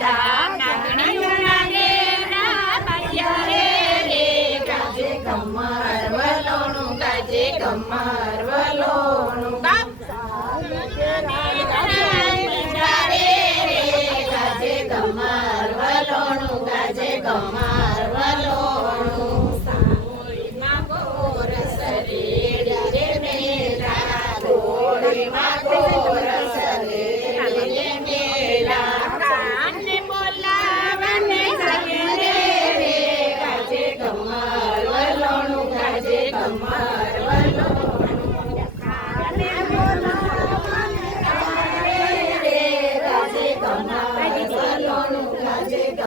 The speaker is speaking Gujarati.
લીધા નાગણીઓના ઘેરા બાંધ્યા રે ગાજે કમર વલોણું ગાજે કમર વલોણું ગાજે કમર વલોણું ગાજે કમર